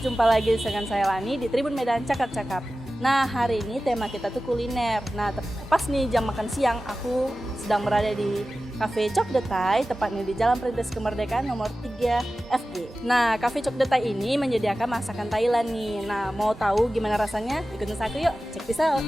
jumpa lagi dengan saya Lani di Tribun Medan Cakap-Cakap. Nah, hari ini tema kita tuh kuliner. Nah, pas nih jam makan siang, aku sedang berada di Cafe Chok De Thai, tepatnya di Jalan Perintis Kemerdekaan nomor 3 FG. Nah, Cafe Chok De Thai ini menyediakan masakan Thailand nih. Nah, mau tahu gimana rasanya? Ikutin aku yuk, check this out.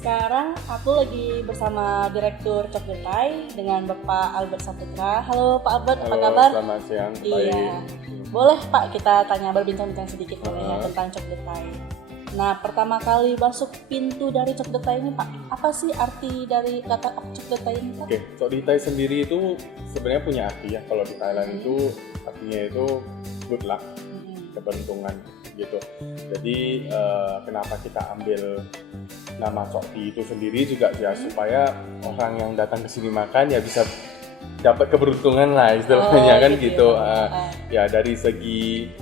Sekarang aku lagi bersama Direktur Chok De Thai dengan Bapak Albert Saputra. Halo Pak Albert, apa kabar? Selamat siang. Iya. Boleh Pak kita tanya berbincang-bincang sedikit boleh ya tentang Chok De Thai. Nah, pertama kali masuk pintu dari Chok De Thai ini Pak, apa sih arti dari kata Chok De Thai ini Pak? Oke, Chok De Thai sendiri itu sebenarnya punya arti ya. Kalau di Thailand itu artinya itu good luck, keberuntungan gitu. Jadi kenapa kita ambil nama Chok De itu sendiri juga ya supaya orang yang datang ke sini makan ya bisa dapat keberuntungan lah istilahnya kan gitu. Ya dari segi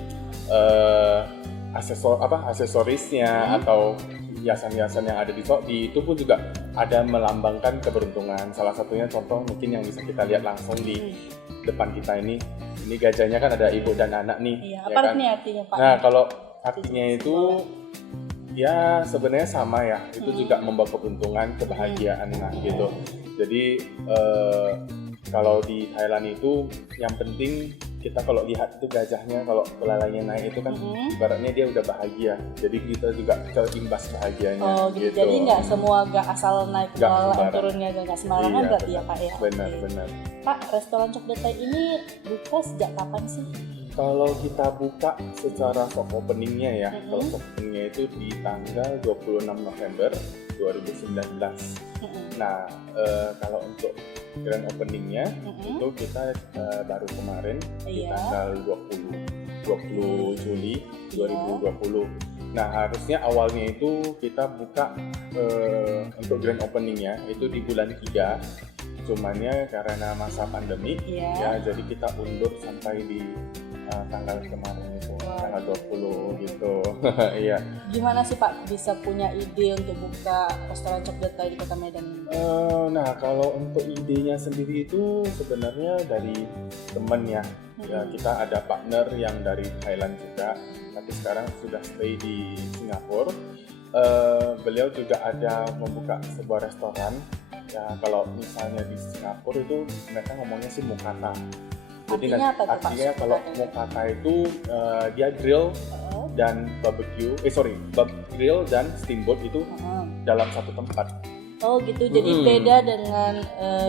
aksesorisnya atau hiasan-hiasan yang ada di Chok De itu pun juga ada melambangkan keberuntungan. Salah satunya contoh mungkin yang bisa kita lihat langsung di depan kita ini gajahnya kan ada ibu dan anak nih. Iya, ya apa kan? nih artinya Pak? Nah, kalau artinya itu ya sebenarnya sama ya, itu juga membawa keberuntungan, kebahagiaan lah gitu. Jadi kalau di Thailand itu yang penting kita kalau lihat itu gajahnya kalau belalainya naik itu kan ibaratnya dia udah bahagia. Jadi kita juga terimbas bahagianya. Oh gitu. Jadi nggak semua nggak asal naik belalang turunnya nggak sembarangan Iya, berarti ya Pak ya? Benar. Pak, restoran Chok De Thai ini buka sejak kapan sih? Kalau kita buka secara soft openingnya ya, kalau soft openingnya itu di tanggal 26 November 2019. Nah, kalau untuk grand openingnya itu kita baru kemarin di tanggal 20 Juli 2020. Nah, harusnya awalnya itu kita buka untuk grand openingnya itu di bulan 3. Cumannya karena masa pandemi ya jadi kita undur sampai di tanggal kemarin itu, tanggal 20 gitu. Iya. Gimana sih Pak bisa punya ide untuk buka restoran Chok De Thai di Kota Medan ini? Nah, kalau untuk idenya sendiri itu sebenarnya dari teman ya. Ya, kita ada partner yang dari Thailand juga, tapi sekarang sudah stay di Singapura. Beliau juga ada membuka sebuah restoran. Ya, kalau misalnya di Singapura itu mereka ngomongnya sih Mookata. Jadi artinya kalau Mookata itu dia grill dan barbecue, grill dan steamboat itu dalam satu tempat. Oh gitu, jadi beda dengan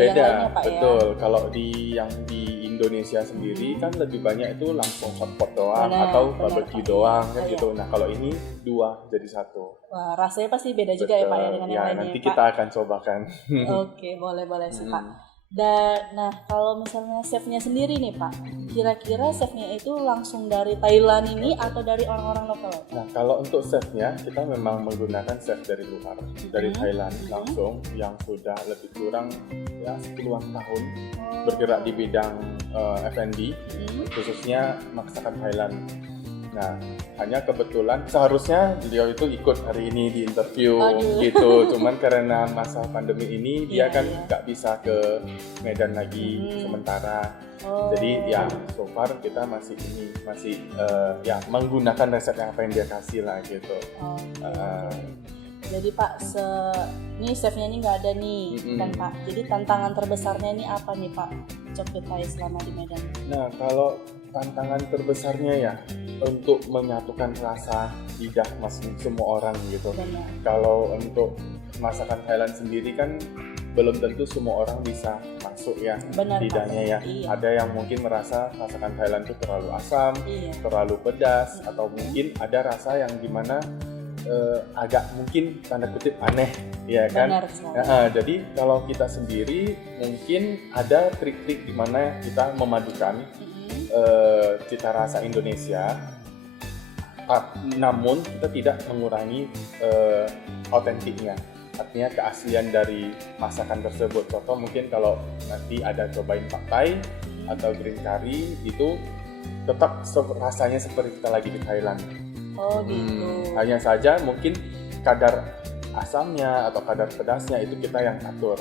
yang lainnya Pak betul. ya? Kalau yang di Indonesia sendiri kan lebih banyak itu langsung hotpot doang atau barbecue doang kan gitu. Nah kalau ini dua jadi satu. Wah rasanya pasti beda juga ya Pak ya dengan yang lainnya nanti ya, kita Pak? akan cobakan. Oke, boleh sih Pak. Nah kalau misalnya chefnya sendiri nih Pak, kira-kira chefnya itu langsung dari Thailand ini atau dari orang-orang lokal? Nah kalau untuk chefnya kita memang menggunakan chef dari luar, dari Thailand langsung yang sudah lebih kurang ya 10-an tahun bergerak di bidang F&B, khususnya masakan Thailand. Nah, hanya kebetulan seharusnya beliau itu ikut hari ini di interview gitu. Cuman karena masa pandemi ini dia kan nggak bisa ke Medan lagi sementara. Jadi ya so far kita masih ya menggunakan resep yang apa yang dia kasih lah gitu. Jadi Pak, ini chefnya ini nggak ada nih kan Pak. Jadi tantangan terbesarnya ini apa nih Pak Chok De Thai selama di Medan? Nah kalau tantangan terbesarnya ya untuk menyatukan rasa lidah semua orang gitu. Kalau untuk masakan Thailand sendiri kan belum tentu semua orang bisa masuk ya lidahnya ya. Ada yang mungkin merasa masakan Thailand itu terlalu asam, terlalu pedas, atau mungkin ada rasa yang dimana agak mungkin tanda kutip aneh ya kan. Jadi kalau kita sendiri mungkin ada trik-trik di mana kita memadukan cita rasa Indonesia namun kita tidak mengurangi autentiknya. Artinya keaslian dari masakan tersebut. Contoh mungkin kalau nanti ada cobain pad thai atau green curry, itu tetap rasanya seperti kita lagi di Thailand. Oh gitu. Hanya saja mungkin kadar asamnya atau kadar pedasnya itu kita yang atur.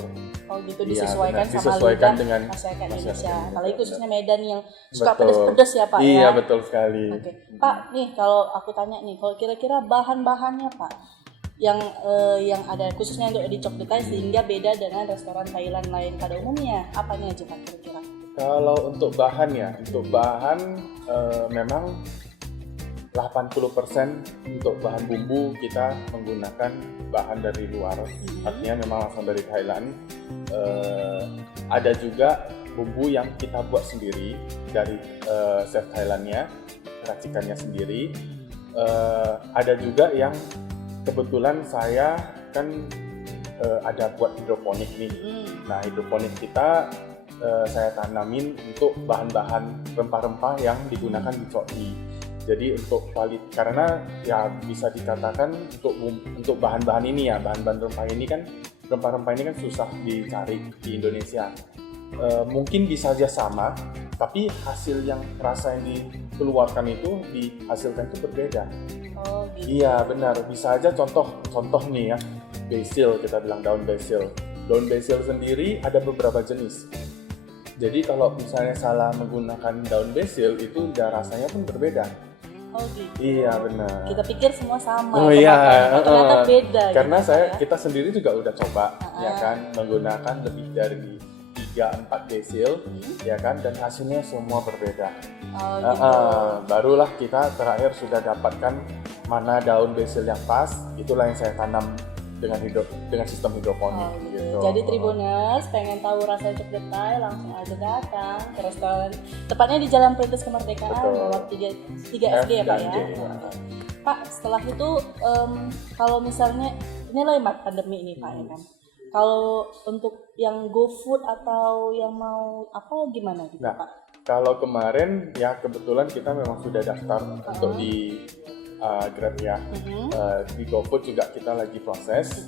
Oh gitu, Iya, disesuaikan benar. sama Disesuaikan lidah dengan masyarakat Indonesia. masyarakat Apalagi Indonesia. khususnya Medan yang suka Betul. pedas-pedas ya Pak Iya, ya. betul sekali. Oke, Pak, nih kalau aku tanya nih, kalau kira-kira bahan-bahannya Pak yang ada khususnya untuk di Chok De Thai sehingga beda dengan restoran Thailand lain pada umumnya, apanya aja Pak kira-kira? Kalau untuk bahan ya, memang 80% untuk bahan bumbu kita menggunakan bahan dari luar, artinya memang langsung dari Thailand. Ada juga bumbu yang kita buat sendiri dari chef Thailandnya, racikannya sendiri. Ada juga yang kebetulan saya kan ada buat hidroponik nih. Nah, hidroponik kita saya tanamin untuk bahan-bahan rempah-rempah yang digunakan di Chok Di. Jadi untuk karena ya bisa dikatakan untuk bahan-bahan ini ya, bahan-bahan rempah-rempah ini kan susah dicari di Indonesia. Mungkin bisa saja sama, tapi hasil yang rasa yang dikeluarkan itu dihasilkan itu berbeda. Oh gitu. Iya benar, bisa aja contoh nih ya, basil, kita bilang daun basil. Daun basil sendiri ada beberapa jenis. Jadi kalau misalnya salah menggunakan daun basil itu rasanya pun berbeda. Oh gitu. Iya benar. Kita pikir semua sama. Oh iya, ternyata beda. Karena gitu, ya? kita sendiri juga udah coba, ya kan, menggunakan lebih dari 3-4 basil, ya kan, dan hasilnya semua berbeda. Oh gitu. Barulah kita terakhir sudah dapatkan mana daun basil yang pas, itulah yang saya tanam dengan sistem hidroponik. Oh, gitu. Gitu. Jadi Tribuners pengen tahu rasa Chok De Thai, langsung aja datang ke restoran tepatnya di Jalan Perintis Kemerdekaan nomor 3 SD ya Pak ya. Pak, setelah itu kalau misalnya ini lagi pandemi ini Pak ya kan. Kalau untuk yang GoFood atau yang mau apa gimana gitu Pak? Kalau kemarin ya kebetulan kita memang sudah daftar untuk di Grab ya. Di GoFood juga kita lagi proses.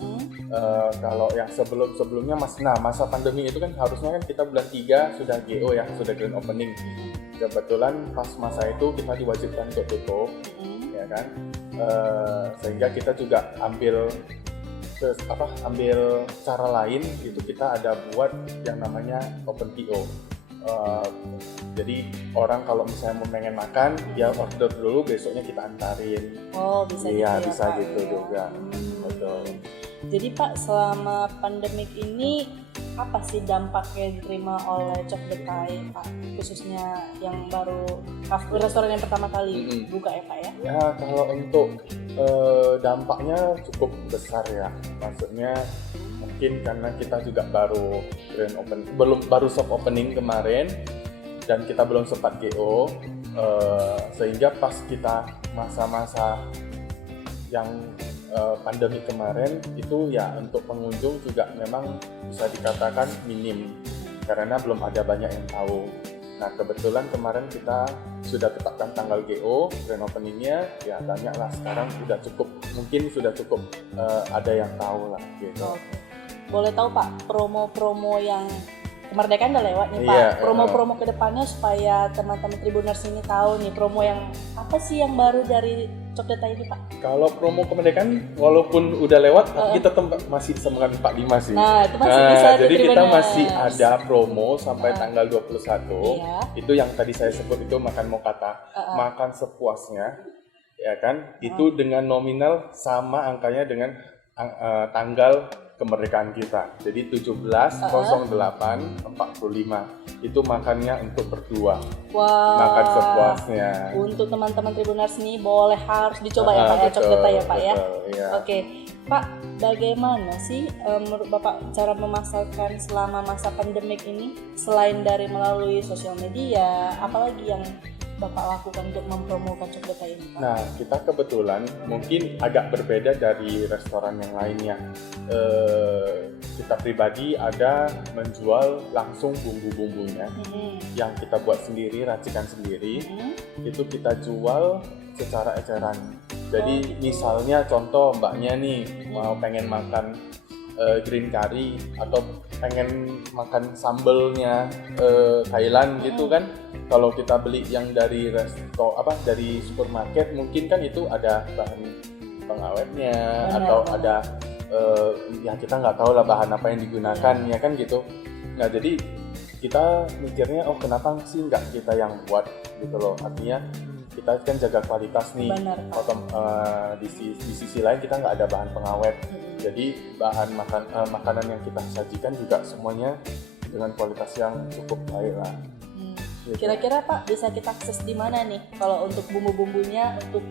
Kalau yang sebelumnya masa pandemi itu kan harusnya kan kita bulan 3 sudah GO ya, sudah grand opening. Kebetulan pas masa itu kita diwajibkan untuk tutup, ya kan. Sehingga kita juga ambil cara lain, itu kita ada buat yang namanya open PO. Jadi orang kalau misalnya mau pengen makan, dia order dulu, besoknya kita antarin. Oh bisa iya, gitu ya bisa Pak, gitu ya. juga. Betul. Jadi Pak, selama pandemik ini apa sih dampak yang diterima oleh Chok De Thai Pak, khususnya yang baru restoran yang pertama kali buka ya Pak ya? Ya kalau untuk dampaknya cukup besar ya, maksudnya mungkin karena kita juga baru soft opening kemarin dan kita belum sempat GO, sehingga pas kita masa-masa yang pandemi kemarin itu ya untuk pengunjung juga memang bisa dikatakan minim karena belum ada banyak yang tahu. Nah kebetulan kemarin kita sudah tetapkan tanggal GO grand openingnya, ya banyaklah sekarang mungkin sudah cukup ada yang tahu lah gitu. Oke. Boleh tahu Pak promo-promo yang kemerdekaan udah lewat nih Pak, Iya, promo-promo kedepannya supaya teman-teman Tribuners ini tahu nih promo yang apa sih yang baru dari Chok De Thai ini Pak? Kalau promo kemerdekaan walaupun udah lewat, tapi kita masih semangat 45 sih. Nah, itu masih bisa jadi kita Tribuners. masih ada promo sampai tanggal 21. Iya. Itu yang tadi saya sebut itu makan mokata, makan sepuasnya, ya kan? Itu dengan nominal sama angkanya dengan tanggal kemerdekaan kita. Jadi 17.08.45 itu makannya untuk berdua. Wah. Makan sepuasnya. Untuk teman-teman Tribuners nih harus dicoba ya Pak ya, Chok De Thai ya Pak ya. Iya. Oke. Pak, bagaimana sih menurut Bapak cara memasarkan selama masa pandemik ini? Selain dari melalui sosial media, apalagi yang Bapak lakukan untuk mempromokan coklat Thai ini, Pak? Nah, kita kebetulan mungkin agak berbeda dari restoran yang lainnya. Kita pribadi ada menjual langsung bumbu-bumbunya yang kita buat sendiri, racikan sendiri. Itu kita jual secara eceran. Jadi misalnya contoh mbaknya nih mau pengen makan green curry atau pengen makan sambelnya Thailand gitu kan. Kalau kita beli yang dari dari supermarket mungkin kan itu ada bahan pengawetnya atau ada ya kita nggak tahu lah bahan apa yang digunakan ya kan gitu. Nah jadi kita mikirnya kenapa sih nggak kita yang buat gitu loh, artinya kita kan jaga kualitas nih. Di sisi lain kita nggak ada bahan pengawet, jadi bahan makanan yang kita sajikan juga semuanya dengan kualitas yang cukup baik lah. Kira-kira Pak bisa kita akses di mana nih kalau untuk bumbu-bumbunya untuk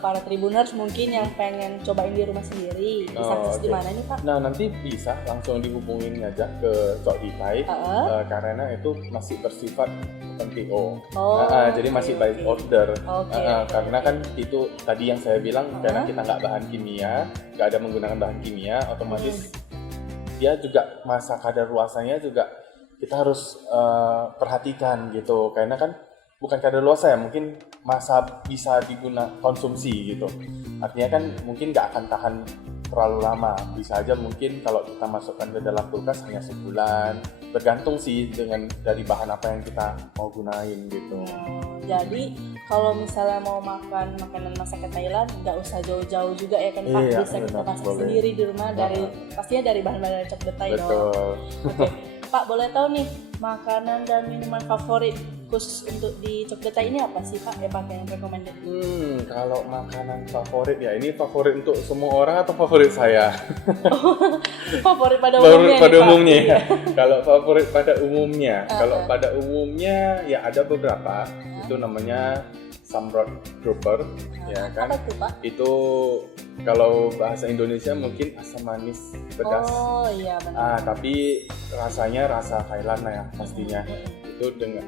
para tribuners mungkin yang pengen cobain di rumah sendiri, bisa akses di mana nih Pak? Nah nanti bisa langsung dihubungin aja ke Cok di Thai karena itu masih bersifat PO. Jadi masih by order. Karena kan itu tadi yang saya bilang karena kita nggak bahan kimia, nggak ada menggunakan bahan kimia, otomatis dia juga masa kadaluarsanya juga kita harus perhatikan gitu, karena kan bukan kadaluarsa ya, mungkin masa bisa konsumsi gitu, artinya kan mungkin nggak akan tahan terlalu lama, bisa aja mungkin kalau kita masukkan ke dalam kulkas hanya sebulan, tergantung sih dari bahan apa yang kita mau gunain gitu. Jadi kalau misalnya mau makan makanan masakan Thailand nggak usah jauh-jauh juga ya kan Pak, bisa kita masak sendiri di rumah pastinya dari bahan-bahan coklat Thai dong. Oke. Pak, boleh tahu nih makanan dan minuman favorit khusus untuk di coklat Thai ini apa sih Pak? Pak yang recommended? Kalau makanan favorit ya, ini favorit untuk semua orang atau favorit saya? Favorit pada umumnya. Pada umumnya ya. Kalau favorit pada umumnya, kalau pada umumnya ya ada beberapa. Itu namanya samrot grouper, ya kan? Apa itu Pak? Itu kalau bahasa Indonesia mungkin asam manis pedas. Oh iya benar. Tapi rasanya rasa Thailand lah ya pastinya. Itu dengan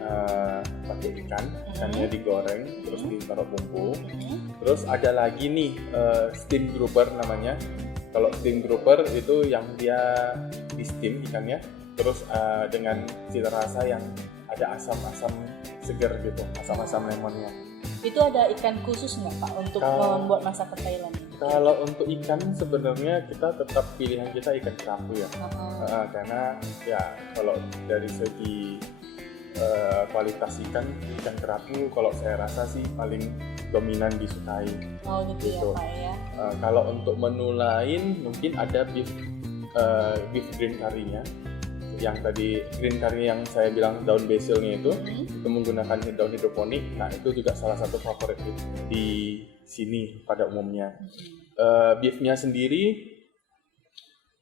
pakai ikannya digoreng, terus ditaruh bumbu. Terus ada lagi nih steam grouper namanya. Kalau steam grouper itu yang dia di steam ikannya, terus dengan cita rasa yang ada asam-asam segar gitu, asam-asam lemonnya. Itu ada ikan khusus nggak Pak untuk membuat masakan Thailand? Kalau untuk ikan sebenarnya kita tetap pilihan kita ikan kerapu ya, karena ya kalau dari segi kualitas ikan kerapu kalau saya rasa sih paling dominan disukai. Oh gitu ya Pak ya. Kalau untuk menu lain mungkin ada beef green curry-nya. Yang tadi green curry yang saya bilang daun basilnya itu menggunakan daun hidroponik. Nah itu juga salah satu favorit di sini pada umumnya. Beefnya sendiri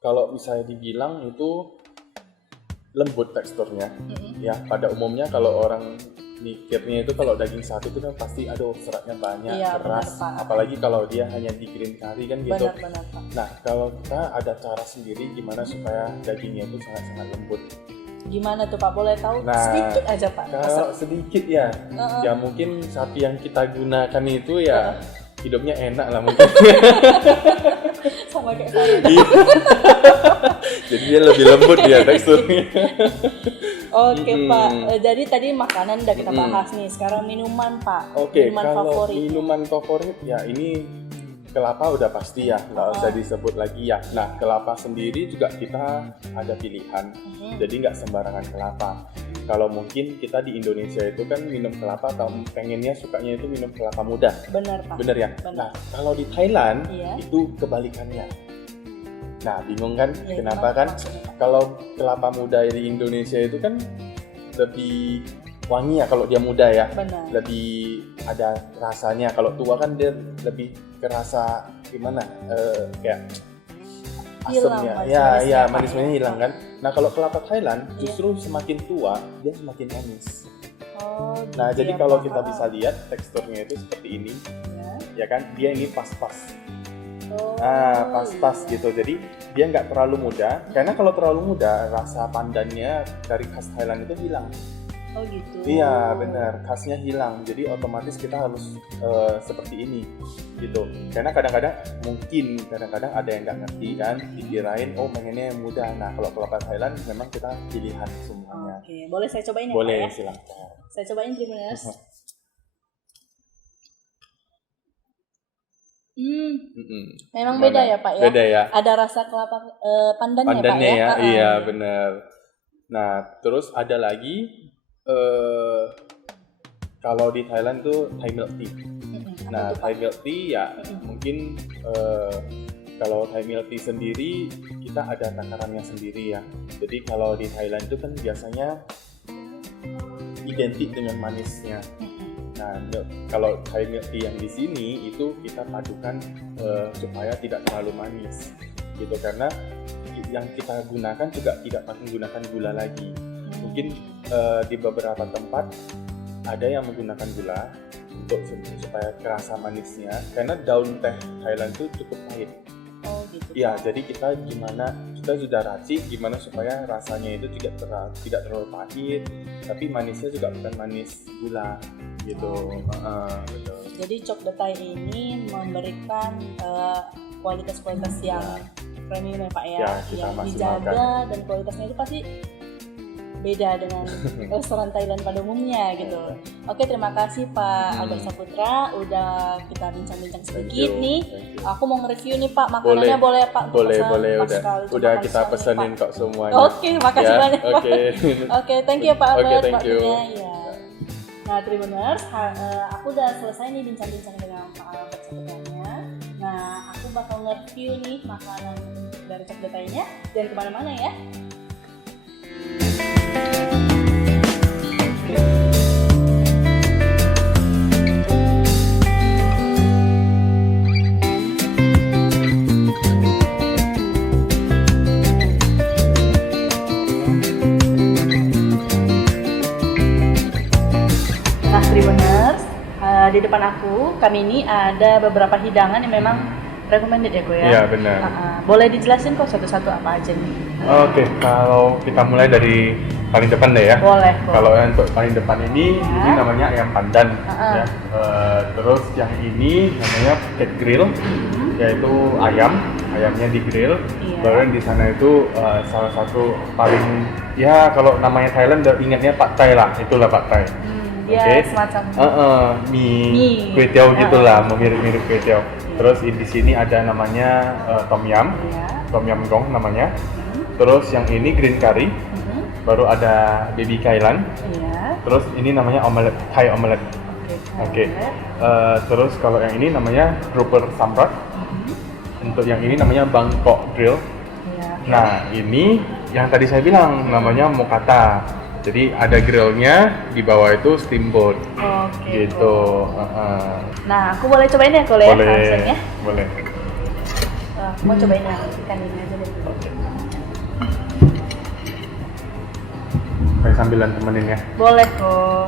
kalau misalnya dibilang itu lembut teksturnya. Ya pada umumnya kalau orang mikirnya itu kalau daging sapi itu kan pasti seratnya banyak, keras, apalagi kalau dia hanya di green curry kan gitu. Benar, Pak. Nah kalau kita ada cara sendiri gimana supaya dagingnya itu sangat-sangat lembut. Gimana tuh Pak, boleh tahu? Sedikit aja Pak. Kalau sedikit ya, ya mungkin sapi yang kita gunakan itu ya hidupnya enak lah mungkin. Sama kayak saya. Jadi dia lebih lembut ya teksturnya. Oke Pak, jadi tadi makanan udah kita bahas nih, sekarang minuman Pak. Minuman kalau favorit. Minuman favorit ya ini kelapa udah pasti ya, nggak usah disebut lagi ya. Nah kelapa sendiri juga kita ada pilihan, jadi nggak sembarangan kelapa. Kalau mungkin kita di Indonesia itu kan minum kelapa atau pengennya sukanya itu minum kelapa muda. Benar Pak. Bener ya? Benar. Nah kalau di Thailand itu kebalikannya. Nah bingung kan kenapa kan? Kalau kelapa muda di Indonesia itu kan lebih wangi ya kalau dia muda ya. Benar. Lebih ada rasanya. Kalau tua kan dia lebih kerasa gimana? Kayak asamnya. Ya manisnya hilang kan. Nah kalau kelapa Thailand justru semakin tua dia semakin manis. Nah jadi kalau kita bisa lihat teksturnya itu seperti ini, ya kan? Dia ini pas-pas. Pas-pas gitu. Jadi dia nggak terlalu muda, karena kalau terlalu muda rasa pandannya dari khas Thailand itu hilang. Oh gitu. Iya benar, khasnya hilang. Jadi otomatis kita harus seperti ini gitu. Karena kadang-kadang ada yang nggak ngerti kan, dikirain pengennya yang muda. Nah kalau kelapa Thailand memang kita pilihan semuanya. Oke, boleh saya cobain ya Boleh, Pak ya? silakan. Saya cobain Tribuners. Memang beda ya Pak ya? Beda ya. Ada rasa kelapa pandannya Pak Pandannya ya, ya? iya benar. Nah terus ada lagi kalau di Thailand tuh Thai milk tea. Nah Thai milk tea ya mungkin kalau Thai milk tea sendiri kita ada takarannya sendiri ya. Jadi kalau di Thailand itu kan biasanya identik dengan manisnya. Nah, kalau Thai milk tea yang di sini itu kita padukan supaya tidak terlalu manis, gitu. Karena yang kita gunakan juga tidak menggunakan gula lagi. Mungkin di beberapa tempat ada yang menggunakan gula untuk supaya kerasa manisnya. Karena daun teh Thailand itu cukup pahit. Oh gitu. Ya, jadi kita sudah racik gimana supaya rasanya itu tidak terlalu pahit, tapi manisnya juga bukan manis gula gitu. Betul. Jadi Chok de Thai ini memberikan kualitas-kualitas yang premium ya Pak ya, kita yang dijaga dan kualitasnya itu pasti beda dengan restoran Thailand pada umumnya gitu. Oke, terima kasih Pak Albert Saputra, udah kita bincang-bincang sedikit nih. Aku mau nge-review nih Pak, makanannya boleh Pak? Boleh, udah makan kita siang pesenin nih, kok semuanya. Oke, makasih banyak Pak. Oke, thank you Pak Albert waktunya. Ya. Nah, Tribuners, aku udah selesai nih bincang-bincang dengan Pak Albert Saputranya. Nah, aku bakal nge-review nih makanan dari Chok de Thai-nya. Jangan kemana-mana ya. Nah, Tribuners, di depan kami ini ada beberapa hidangan yang memang recommended ya, ya? Iya, benar. Boleh dijelasin kok satu-satu apa aja nih? Oke, kalau kita mulai dari paling depan deh ya. Boleh. Kalau yang untuk paling depan ini namanya ayam pandan. Ya. Terus yang ini namanya pocket grill, yaitu ayamnya di grill. Iya. Baru di sana itu salah satu paling, ya kalau namanya Thailand udah ingatnya Pad Thai lah, itulah Pad Thai. Dia semacam mie kue tiao gitulah, mirip-mirip kue tiao. Terus di sini ada namanya tom yum gong namanya. Terus yang ini green curry. Baru ada baby kailan. Terus ini namanya omelet, Thai omelet. Oke. Terus kalau yang ini namanya grouper samrak. Untuk yang ini namanya Bangkok grill. Nah ini yang tadi saya bilang namanya mookata. Jadi ada grillnya, di bawah itu steamboat. Gitu. Nah, aku boleh cobain ya kalau boleh, ya langsung ya? Boleh. Aku mau cobain yang ikan ini aja deh. Kayak sambilan temenin ya? Boleh kok.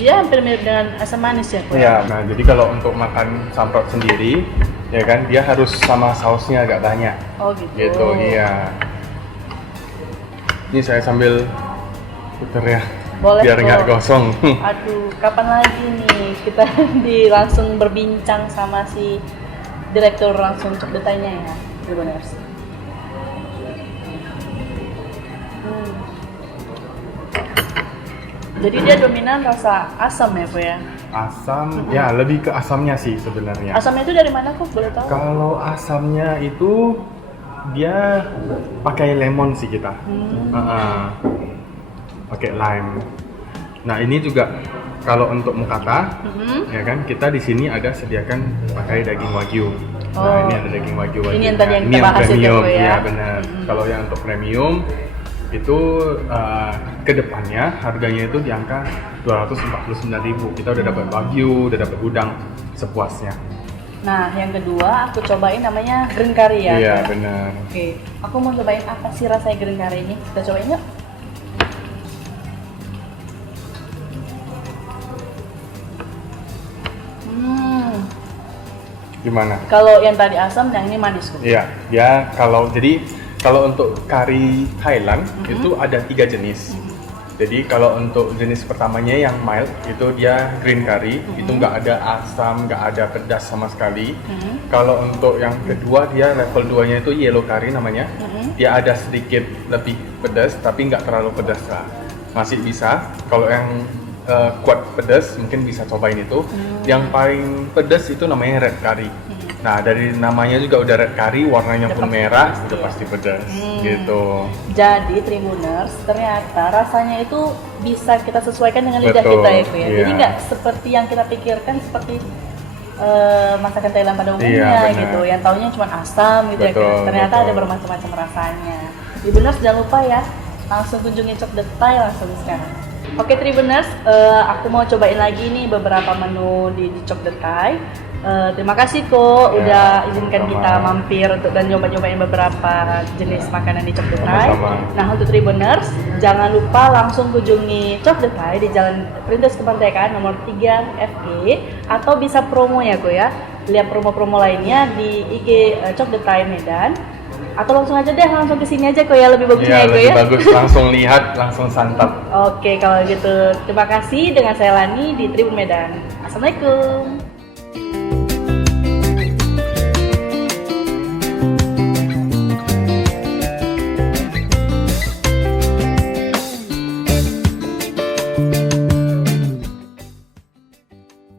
Dia hampir mirip dengan asam manis ya? Iya, nah jadi kalau untuk makan samprot sendiri, ya kan dia harus sama sausnya agak banyak. Oh gitu. Gitu, iya. Ini saya sambil puter ya, boleh biar nggak gosong. Aduh, kapan lagi nih kita langsung berbincang sama si direktur langsung Chok de Thai-nya ya, Tribuners. Jadi dia dominan rasa asam ya, Bu ya? Asam, ya lebih ke asamnya sih sebenarnya. Asamnya itu dari mana kok, boleh tahu? Kalau asamnya itu dia pakai lemon sih kita, pakai lime. Nah ini juga kalau untuk mookata, ya kan kita di sini ada sediakan pakai daging wagyu. Nah ini ada daging wagyu. Ini yang tadi yang kita bahas premium, itu ya? Ya benar. Kalau yang untuk premium itu kedepannya harganya itu di angka 249.000. Kita udah dapat wagyu, udah dapat udang sepuasnya. Nah, yang kedua aku cobain namanya green curry ya. Iya, benar. Oke, aku mau cobain apa sih rasanya green curry ini? Kita cobain yuk. Gimana? Kalau yang tadi asam, yang ini manis kok. Iya, ya kalau untuk kari Thailand itu ada 3 jenis. Jadi kalau untuk jenis pertamanya yang mild itu dia green curry, itu nggak ada asam, nggak ada pedas sama sekali. Kalau untuk yang kedua dia level 2-nya itu yellow curry namanya. Dia ada sedikit lebih pedas tapi nggak terlalu pedas lah. Masih bisa. Kalau yang kuat pedas mungkin bisa cobain itu. Yang paling pedas itu namanya red curry. Nah, dari namanya juga udah red curry, warnanya pun merah, udah pasti pedas gitu. Jadi Tribuners, ternyata rasanya itu bisa kita sesuaikan dengan lidah Betul, kita itu ya. iya. Jadi nggak seperti yang kita pikirkan seperti masakan Thailand pada umumnya Iya, benar. gitu. Yang taunya cuma asam gitu ya. Betul, Ternyata betul. ada bermacam-macam rasanya. Tribuners jangan lupa ya, langsung kunjungi Chok The Thai langsung sekarang. Oke Tribuners, aku mau cobain lagi nih beberapa menu di Chok The Thai. Terima kasih kok Ya, udah izinkan sama-sama. kita mampir untuk dan nyoba-nyobain beberapa jenis makanan di Chok The Thai. Sama-sama. Nah untuk Tribuners, jangan lupa langsung kunjungi Chok The Thai di Jalan Perintis Kemerdekaan nomor 3 FG, atau bisa promo ya kok ya. Lihat promo-promo lainnya di IG Chok The Thai Medan, atau langsung aja deh, langsung kesini aja kok ya, lebih bagusnya Iya, ya kok lebih ya. bagus langsung lihat, langsung santap. Oke kalau gitu, terima kasih. Dengan saya Lani di Tribun Medan. Assalamualaikum.